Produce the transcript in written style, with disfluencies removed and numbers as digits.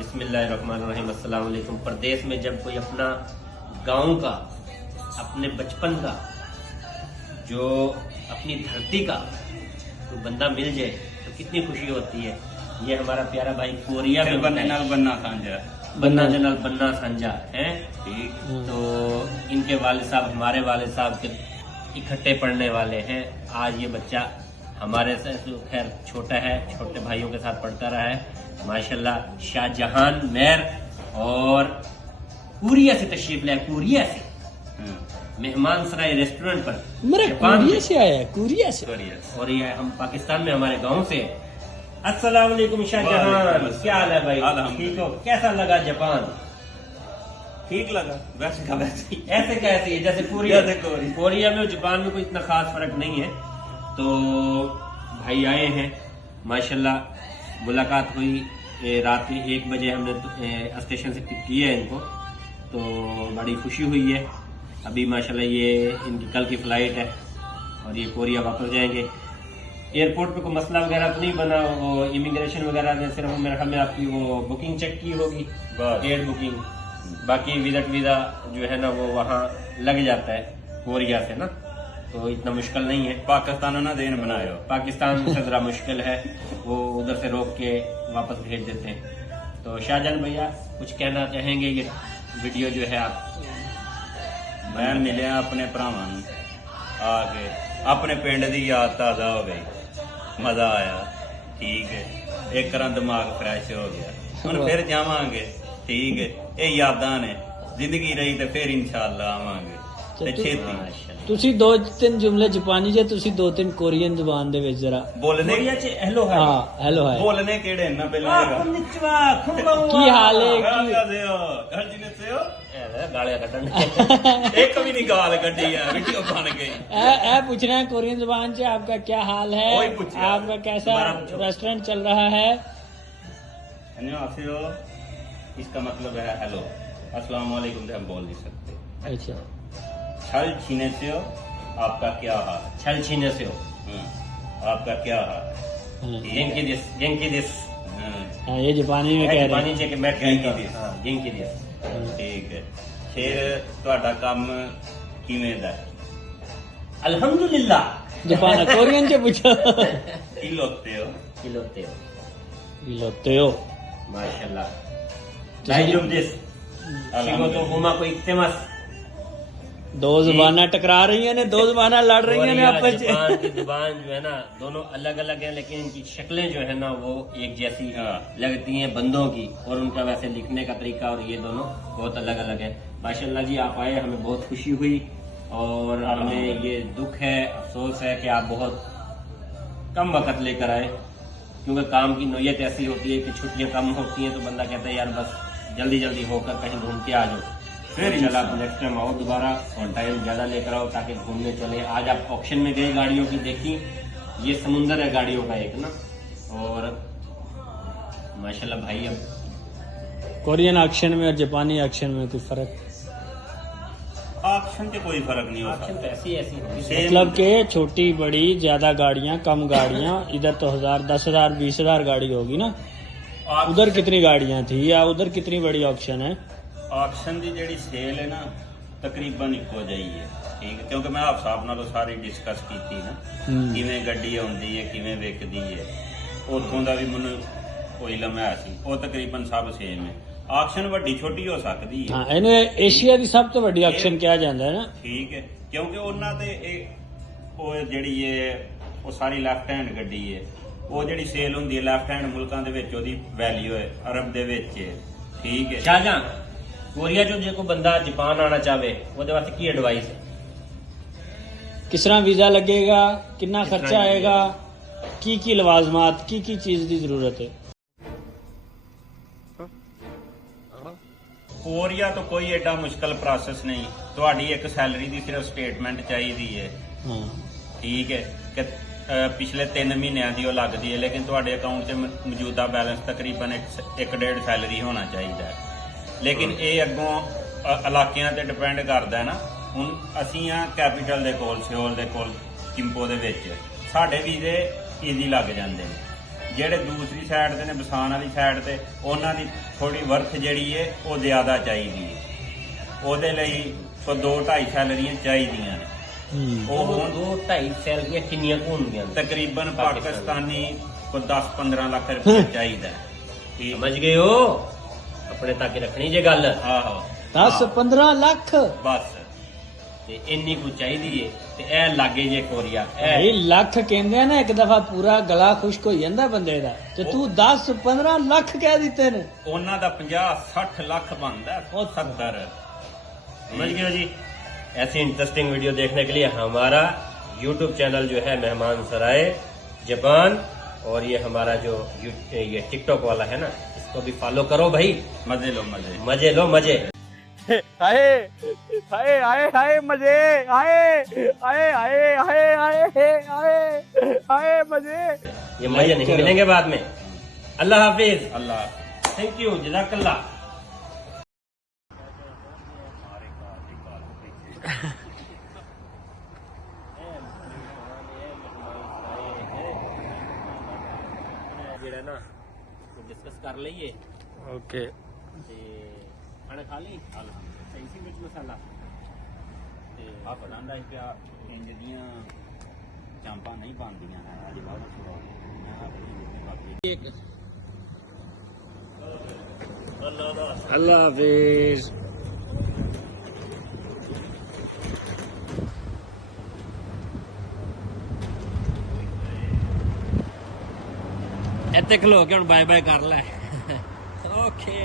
बिस्मिल्लाहिर्रहमानिर्रहीम। अस्सलाम वालेकुम। प्रदेश में जब कोई अपना गांव का, अपने बचपन का, जो अपनी धरती का तो बंदा मिल जाए तो कितनी खुशी होती है। ये हमारा प्यारा भाई कोरिया में बन्ना सांझा है। तो इनके वालिद साहब हमारे वालिद साहब के इकट्ठे पढ़ने वाले हैं। आज ये बच्चा हमारे से खैर छोटा है, छोटे भाइयों के साथ पढ़ता रहा है। माशाल्लाह शाहजहान मेहर और कोरिया से तशरीफ लाया, कोरिया से मेहमान सराय रेस्टोरेंट पर कोरिया से आया है, कोरिया से। और ये हम पाकिस्तान में हमारे गांव से। अस्सलाम वालेकुम शाहजहान, क्या हाल है भाई? ठीक हो? कैसा लगा जापान? ठीक लगा, वैसे का वैसे ही। ऐसे कैसे जैसे कोरिया में और जापान में कोई इतना खास फर्क नहीं है। तो भाई आए हैं, माशाल्लाह मुलाकात हुई रात 1 बजे। हमने स्टेशन से पिक किया है इनको, तो बड़ी खुशी हुई है। अभी माशाल्लाह ये इनकी कल की फ्लाइट है और ये कोरिया वापस जाएंगे। एयरपोर्ट पे कोई मसला वगैरह तो नहीं बना? वो इमिग्रेशन वगैरह ने सिर्फ मेरे ख्याल में आपकी वो बुकिंग चेक की होगी, एयर बुकिंग। बाकी वीजा जो है ना वो वहाँ लग जाता है कोरिया से ना, तो इतना मुश्किल नहीं है। पाकिस्तान ना देन बनायो, पाकिस्तान से जरा मुश्किल है, वो उधर से रोक के वापस भेज देते हैं। तो शाहजहान भैया कुछ कहना चाहेंगे? ये वीडियो जो है आप मैं मिले अपने भरावां नूं आके, अपने पिंड दी याद ताजा हो गई, मजा आया। ठीक है, एक तरह दिमाग फ्रैश हो गया। हुण फिर जावांगे। ठीक है, ये यादां ने, जिंदगी रही तो फिर इंशाअल्लाह आवांगे ते छेती। ਤੁਸੀਂ 2-3 जुमले जापानी जे, ਤੁਸੀਂ 2-3 कोरियन जुबान दे विच जरा बोलने हेलो हाय। हाँ हेलो हाय। बोलने केड़े ना पहले की हाल है? गालियां कटन एक भी नहीं गाल कटी है, वीडियो बन गई। ए पूछना है कोरियन जुबान से, आपका क्या हाल है? वही पूछा। आपका कैसा रेस्टोरेंट चल रहा है? अन्योन्हासेयो इसका मतलब है हेलो, अस्सलाम वालेकुम से हम बोल नहीं सकते। अच्छा। छल छीने से हो आपका क्या हाल? छल छीने से हो आपका क्या हाल? हाँ। गेंकी दिस। हाँ, ये जापानी में कह रहे जापानी चे के मैं गेंकी दिस। गेंकी दिस। ठीक है, फिर ਤੁਹਾਡਾ ਕੰਮ ਕਿਵੇਂ ਦਾ? अल्हम्दुलिल्लाह। जापान कोरियन से पूछो। ਕੀ ਲੋਤੇ ਹੋ? खिलौते हो लोते हो माशाल्लाह। दाइजुम दिस। शिगोतो हुमा को इक्तेमस। दो जुबाना टकरा रही है ने, दो जुबाना लड़ रही है ने आपस जापान की जुबान जो है ना दोनों अलग अलग है, लेकिन इनकी शक्लें जो है ना वो एक जैसी लगती हैं बंदों की, और उनका वैसे लिखने का तरीका और ये दोनों बहुत अलग अलग है। माशाल्लाह जी आप आए, हमें बहुत खुशी हुई। और हमें ये दुख है, अफसोस है कि आप बहुत कम वक्त लेकर आए, क्योंकि काम की नौयत ऐसी होती है कि छुट्टियां कम होती हैं तो बंदा कहता है यार बस जल्दी जल्दी होकर कहीं घूम के आ जाओ। फिर इंशाल्लाह नेक्स्ट टाइम आओ दोबारा और टाइम ज्यादा लेकर आओ ताकि घूमने चले। आज आप ऑक्शन में गए गाड़ियों की, देखी ये समुंदर है गाड़ियों का एक ना। और माशाल्लाह भाई अब कोरियन ऑक्शन में और जापानी ऑक्शन में कोई फर्क? ऑक्शन से कोई फर्क नहीं होता, ऑक्शन तो ऐसी होती है। मतलब के छोटी बड़ी ज्यादा गाड़ियां, कम गाड़ियां, इधर तो 1000 10,000 20,000 गाड़ी होगी ना, उधर कितनी गाड़ियां थी या उधर कितनी बड़ी ऑक्शन है? ऑक्शन की जी सेल है ना तकरीबन इको जी है। ठीक है, क्योंकि मैं आप साहब नालों सारी डिस्कस की थी ना, किवें गड्डी आउंदी है, किवें विकदी है, उतों का भी मैनूं कोई लम्हा सी, वो तकरीबन सब सेम है। ऑक्शन वड्डी छोटी हो सकती है। हाँ, इन्हें एशिया की सब तो बड़ी ऑक्शन किया जाता है ना। ठीक है, क्योंकि उन्हां ते वो जिहड़ी है वो सारी लैफ्ट हैंड गड्डी है। वो जिहड़ी सेल हुंदी है लैफ्ट हैंड मुल्कां दे विच ओहदी वैल्यू है, अरब दे विच है। ठीक है, शाहजहां कोरिया जो को बंदा जापान आना चाहे ਉਹਦੇ ਵਾਸਤੇ ਕੀ एडवाइस है? किस तरह वीजा लगेगा, कितना खर्चा आएगा, की लवाजमात, की चीज की जरूरत है? कोरिया तो कोई एडा मुश्किल प्रोसेस नहीं, ਤੁਹਾਡੀ एक सैलरी की सिर्फ स्टेटमेंट चाहिए है। हाँ। ठीक है कि पिछले 3 महीनों की लगती है, लेकिन ਤੁਹਾਡੇ अकाउंट से मौजूदा बैलेंस तकरीबन 1.5 सैलरी होना चाहिए। लेकिन ये अगों इलाकिਆਂ ਤੇ डिपेंड करता है ना। ਹੁਣ ਅਸੀਂ ਆ कैपिटल ਦੇ ਕੋਲ, ਸਿਓਲ ਦੇ ਕੋਲ, ਕਿੰਪੋ ਦੇ ਵਿੱਚ ਸਾਡੇ ਵੀਜ਼ੇ ਈਜ਼ੀ ਲੱਗ ਜਾਂਦੇ ਨੇ। ਜਿਹੜੇ ਦੂਸਰੀ ਸਾਈਡ ਤੇ ਨੇ ਬਸਾਨ ਵਾਲੀ ਸਾਈਡ ਤੇ ਉਹਨਾਂ ਦੀ ਥੋੜੀ ਵਰਥ ਜਿਹੜੀ ਏ ਉਹ ਜ਼ਿਆਦਾ ਚਾਹੀਦੀ ਏ। ਉਹਦੇ ਲਈ ਕੋ 2-2.5 ਸੈਲਰੀਆਂ ਚਾਹੀਦੀਆਂ ਨੇ। ਉਹ ਹੁਣ 2-2.5 ਸੈਲਰੀਆਂ ਕਿੰਨੀਆਂ ਕੁ ਹੁੰਦੀਆਂ ਨੇ? ਤਕਰੀਬਨ ਪਾਕਿਸਤਾਨੀ ਕੋ 10-15 ਲੱਖ ਰੁਪਏ ਚਾਹੀਦਾ ਹੈ। ਠੀਕ ਸਮਝ ਗਏ ਹੋ? ਆਪਣੇ ਤੱਕ ਹੀ ਰੱਖਣੀ ਜੇ ਗੱਲ। ਆਹੋ 10-15 ਲੱਖ ਬਸ ਤੇ ਇੰਨੀ ਕੁ ਚਾਹੀਦੀ ਏ ਤੇ ਇਹ ਲਾਗੇ ਜੇ ਕੋਰੀਆ ਇਹ ਇਹ ਲੱਖ ਕਹਿੰਦੇ ਆ ਨਾ, ਇੱਕ ਦਫਾ ਪੂਰਾ ਗਲਾ ਖੁਸ਼ਕ ਹੋ ਜਾਂਦਾ ਬੰਦੇ ਦਾ, ਤੇ ਤੂੰ 10-15 ਲੱਖ ਕਹਿ ਦਿੱਤੇ ਨੇ। ਉਹਨਾਂ ਦਾ 50-60 ਲੱਖ ਬਣਦਾ, ਉਹ 70। समझ गए हो जी? ऐसी इंटरेस्टिंग वीडियो देखने के लिए हमारा YouTube चैनल जो है मेहमान सराय जापान, और ये हमारा जो ये टिकटॉक वाला है ना, इसको भी फॉलो करो भाई। मजे लो मजे। मजे लो मजे। आए आए आए आए मजे आए आए आए आए आए आए आए मजे। ये मजे नहीं मिलेंगे बाद में। अल्लाह हाफिज। अल्लाह थैंक यू, जज़ाकल्लाह। ਜਿਹੜਾ ਨਾ ਡਿਸਕਸ ਕਰ ਲਈਏ। ओके ਤੇ ਖਾਣਾ ਖਾ ਲਈ? ਸਹੀ ਸੀ ਵਿੱਚ ਮਸਾਲਾ? ਤੇ ਆ ਬਣਾਉਂਦਾ ਸੀ ਪਿਆ ਇੰਜ ਦੀਆਂ ਚਾਂਪਾਂ ਨਹੀਂ ਬਣਦੀਆਂ ਹੈ ਅੱਜ ਬਾਅਦ ਸੁਣਾ ਮੈਂ ਆਪਣੀ ਬਾਕੀ अल्लाह हाफिज। ਇੱਥੇ ਖਲੋ ਕੇ ਹੁਣ ਬਾਏ ਬਾਏ ਕਰ ਲੈ। ਓਕੇ।